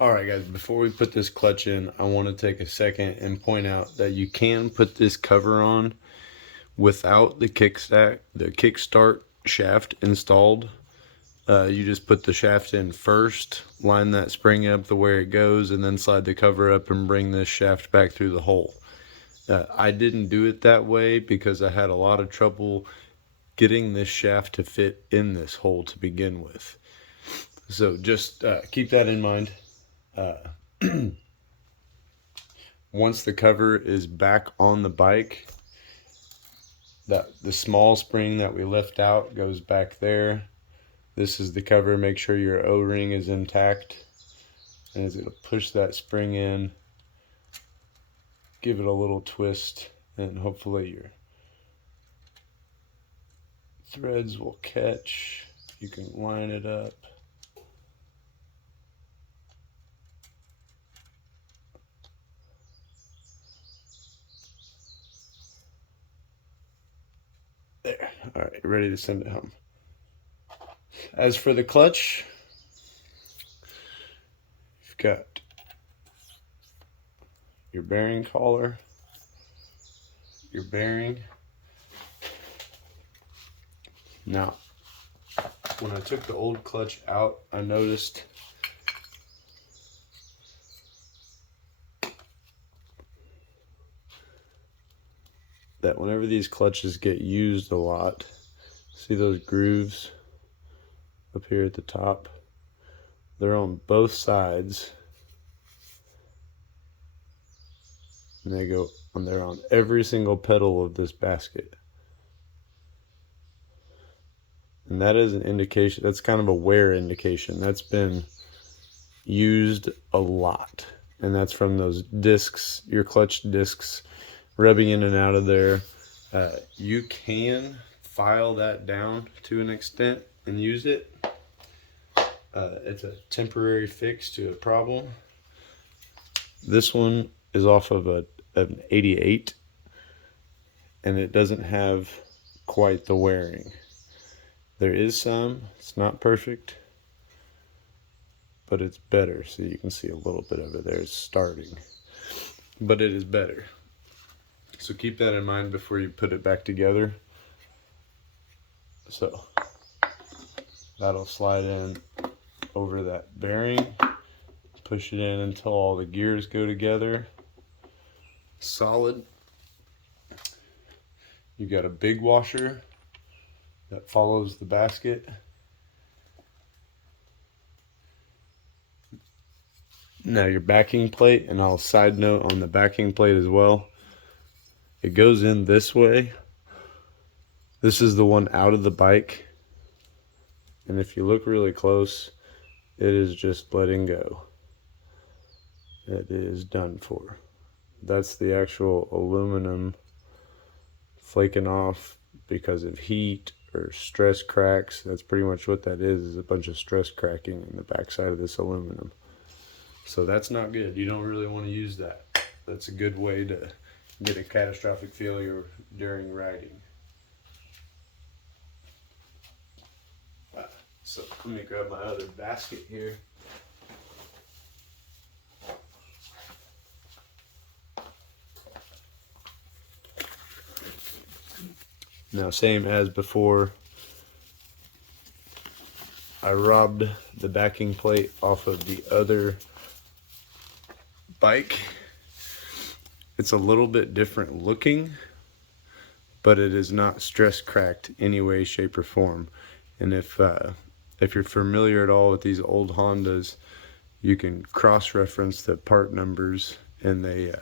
Alright guys, before we put this clutch in, I want to take a second and point out that you can put this cover on without the kickstart shaft installed. You just put the shaft in first, line that spring up the way it goes, and then slide the cover up and bring this shaft back through the hole. I didn't do it that way because I had a lot of trouble getting this shaft to fit in this hole to begin with. So just keep that in mind. Once the cover is back on the bike, the small spring that we left out goes back there. This is the cover. Make sure your O-ring is intact, and it's going to push that spring in, give it a little twist, and hopefully your threads will catch. You can line it up. There. All right, ready to send it home. As for the clutch, you've got your bearing collar, your bearing. Now, when I took the old clutch out, I noticed that whenever these clutches get used a lot, see those grooves up here at the top? They're on both sides, and they're on every single pedal of this basket. And that is an indication, that's kind of a wear indication. That's been used a lot. And that's from those discs, your clutch discs, rubbing in and out of there. You can file that down to an extent and use it. It's a temporary fix to a problem. This one is off of an 88, and it doesn't have quite the wearing. There is some, it's not perfect, but it's better. So you can see a little bit of it there. It's starting, but it is better. So keep that in mind before you put it back together. So that'll slide in over that bearing, push it in until all the gears go together. Solid. You got a big washer that follows the basket. Now your backing plate, and I'll side note on the backing plate as well, it goes in this way. This is the one out of the bike, and if you look really close, it is just letting go. It is done for. That's the actual aluminum flaking off because of heat or stress cracks. That's pretty much what that is a bunch of stress cracking in the backside of this aluminum. So that's not good. You don't really want to use that. That's a good way to get a catastrophic failure during riding. So let me grab my other basket here. Now, same as before, I robbed the backing plate off of the other bike. It's a little bit different looking, but it is not stress cracked any way, shape, or form. And if you're familiar at all with these old Hondas, you can cross-reference the part numbers, and they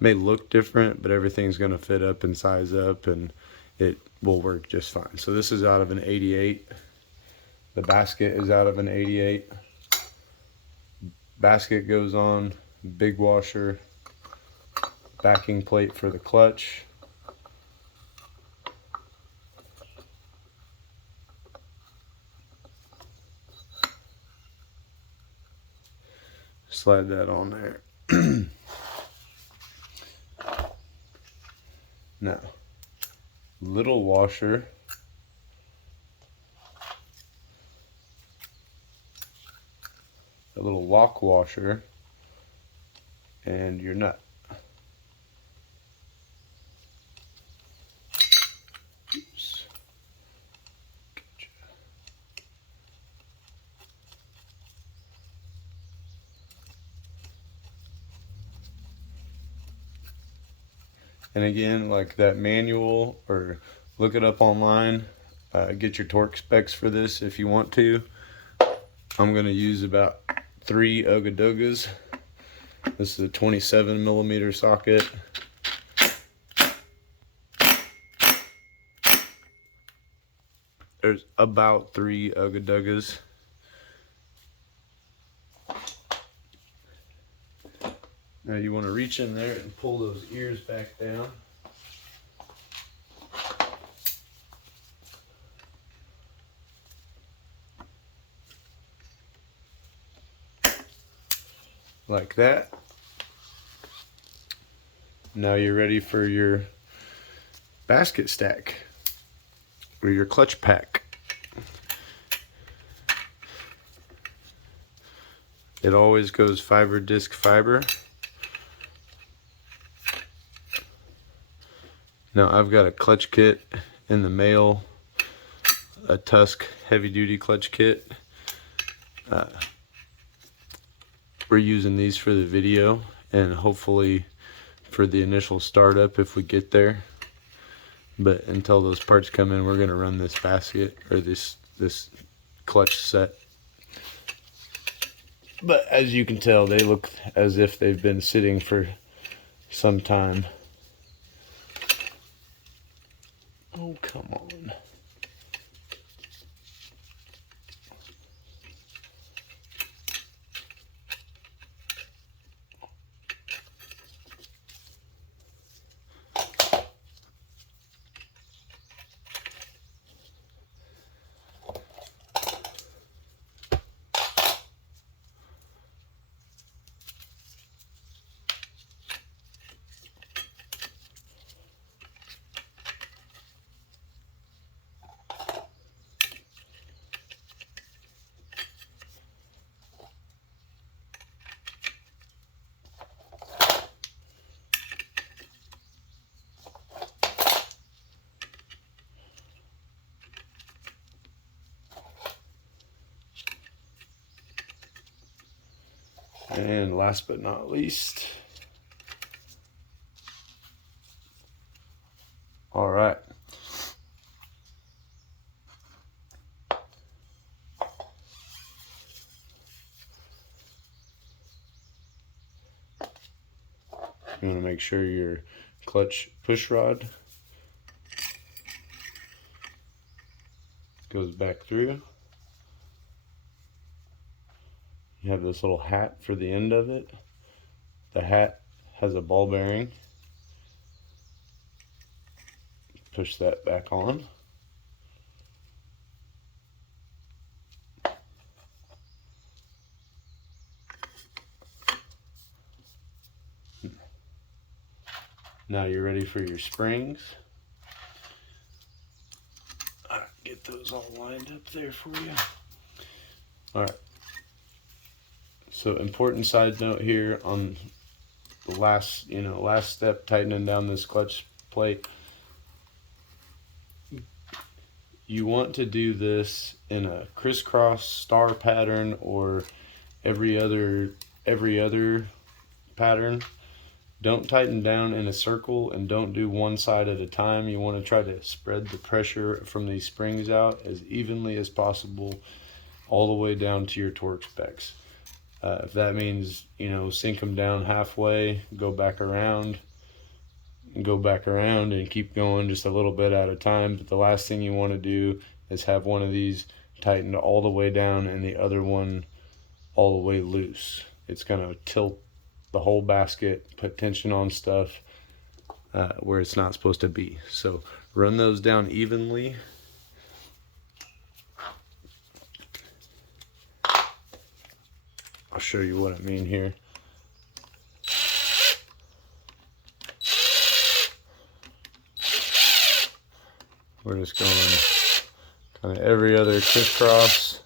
may look different, but everything's going to fit up and size up, and it will work just fine. So this is out of an 88. The basket is out of an 88. Basket goes on, big washer, backing plate for the clutch. Slide that on there. Now, little washer. a little lock washer, and your nut. Oops. Gotcha. And again, like that manual, or look it up online, get your torque specs for this if you want to. I'm going to use about 3 Ogadogas. This is a 27mm socket. There's about 3 Ogadogas. Now you want to reach in there and pull those ears back down. Like that. Now you're ready for your basket stack or your clutch pack. It always goes fiber disc fiber. Now I've got a clutch kit in the mail, a Tusk heavy duty clutch kit. We're using these for the video and hopefully for the initial startup if we get there. But until those parts come in, we're gonna run this basket or this clutch set. But as you can tell, they look as if they've been sitting for some time. Oh, come on. And last but not least, all right. You want to make sure your clutch push rod goes back through. You have this little hat for the end of it. The hat has a ball bearing. Push that back on. Now you're ready for your springs. All right, get those all lined up there for you. All right. So important side note here on the last step, tightening down this clutch plate. You want to do this in a crisscross star pattern or every other pattern. Don't tighten down in a circle and don't do one side at a time. You want to try to spread the pressure from these springs out as evenly as possible all the way down to your torque specs. If that means, sink them down halfway, go back around and keep going just a little bit at a time. But the last thing you want to do is have one of these tightened all the way down and the other one all the way loose. It's going to tilt the whole basket, put tension on stuff where it's not supposed to be. So run those down evenly. I'll show you what I mean here. We're just going kind of every other crisscross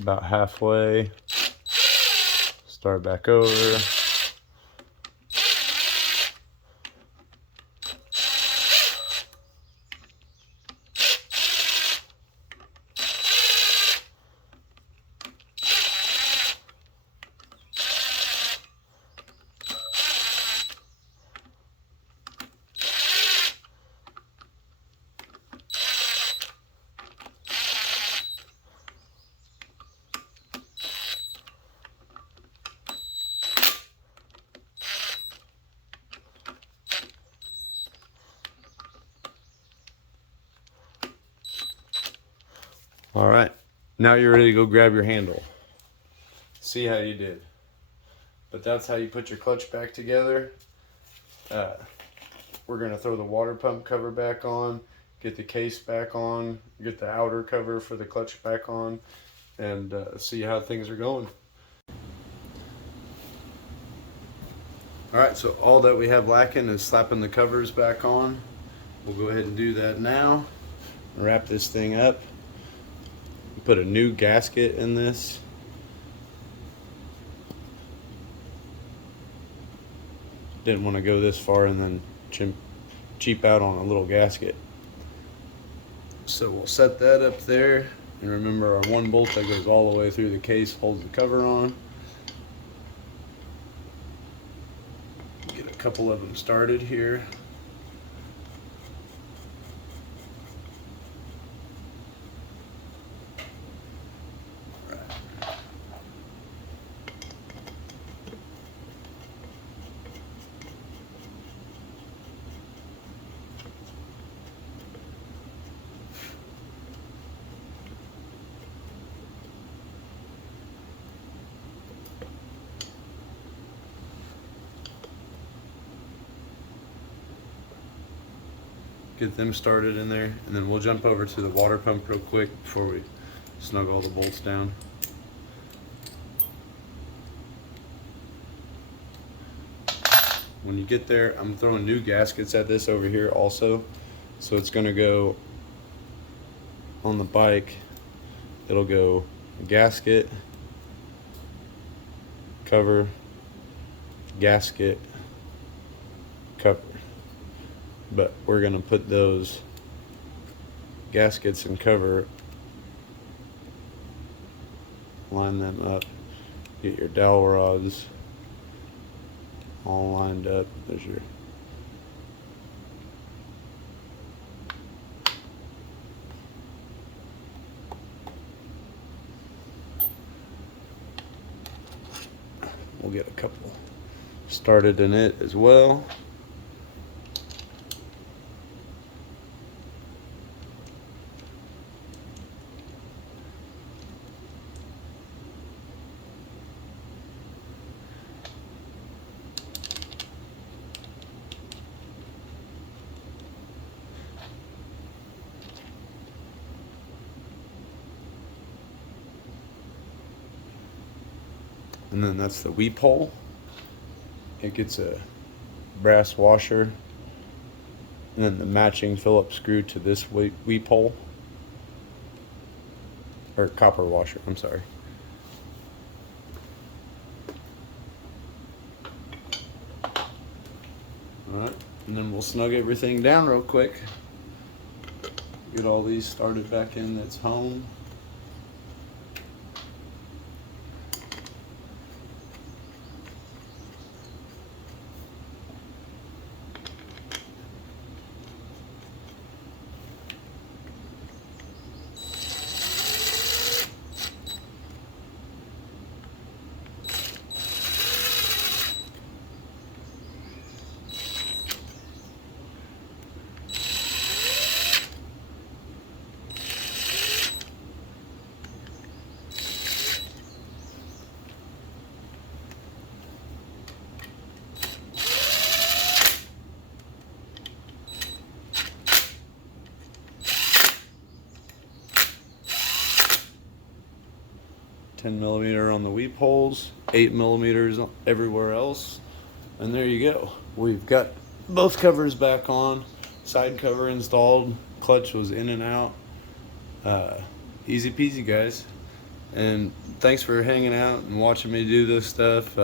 about halfway, start back over. All right, now you're ready to go grab your handle. See how you did. But that's how you put your clutch back together. We're gonna throw the water pump cover back on, get the case back on, get the outer cover for the clutch back on, and see how things are going. All right, so all that we have lacking is slapping the covers back on. We'll go ahead and do that now. Wrap this thing up. Put a new gasket in this. Didn't want to go this far and then cheap out on a little gasket. So we'll set that up there. And remember, our one bolt that goes all the way through the case holds the cover on. Get a couple of them started here. Get them started in there, and then we'll jump over to the water pump real quick before we snug all the bolts down. When you get there, I'm throwing new gaskets at this over here also. So it's gonna go on the bike, it'll go gasket, cover, gasket, cover. But we're gonna put those gaskets and cover, line them up, get your dowel rods all lined up. There's your we'll get a couple started in it as well. And then that's the weep hole. It gets a brass washer and then the matching Phillips screw to this weep hole, or copper washer, I'm sorry. Alright, and then we'll snug everything down real quick. Get all these started back in its home. $10mm on the weep holes, 8mm everywhere else, and there you go. We've got both covers back on, side cover installed, clutch was in and out. Easy peasy, guys. And thanks for hanging out and watching me do this stuff.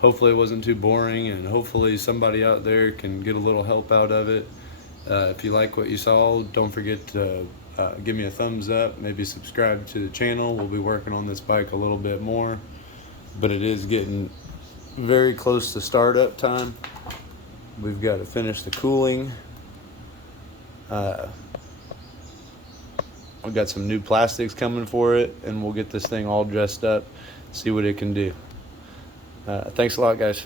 Hopefully it wasn't too boring, and hopefully somebody out there can get a little help out of it. If you like what you saw, don't forget to give me a thumbs up, maybe subscribe to the channel. We'll be working on this bike a little bit more, but it is getting very close to startup time. We've got to finish the cooling. I've got some new plastics coming for it, and we'll get this thing all dressed up, see what it can do. Thanks a lot, guys.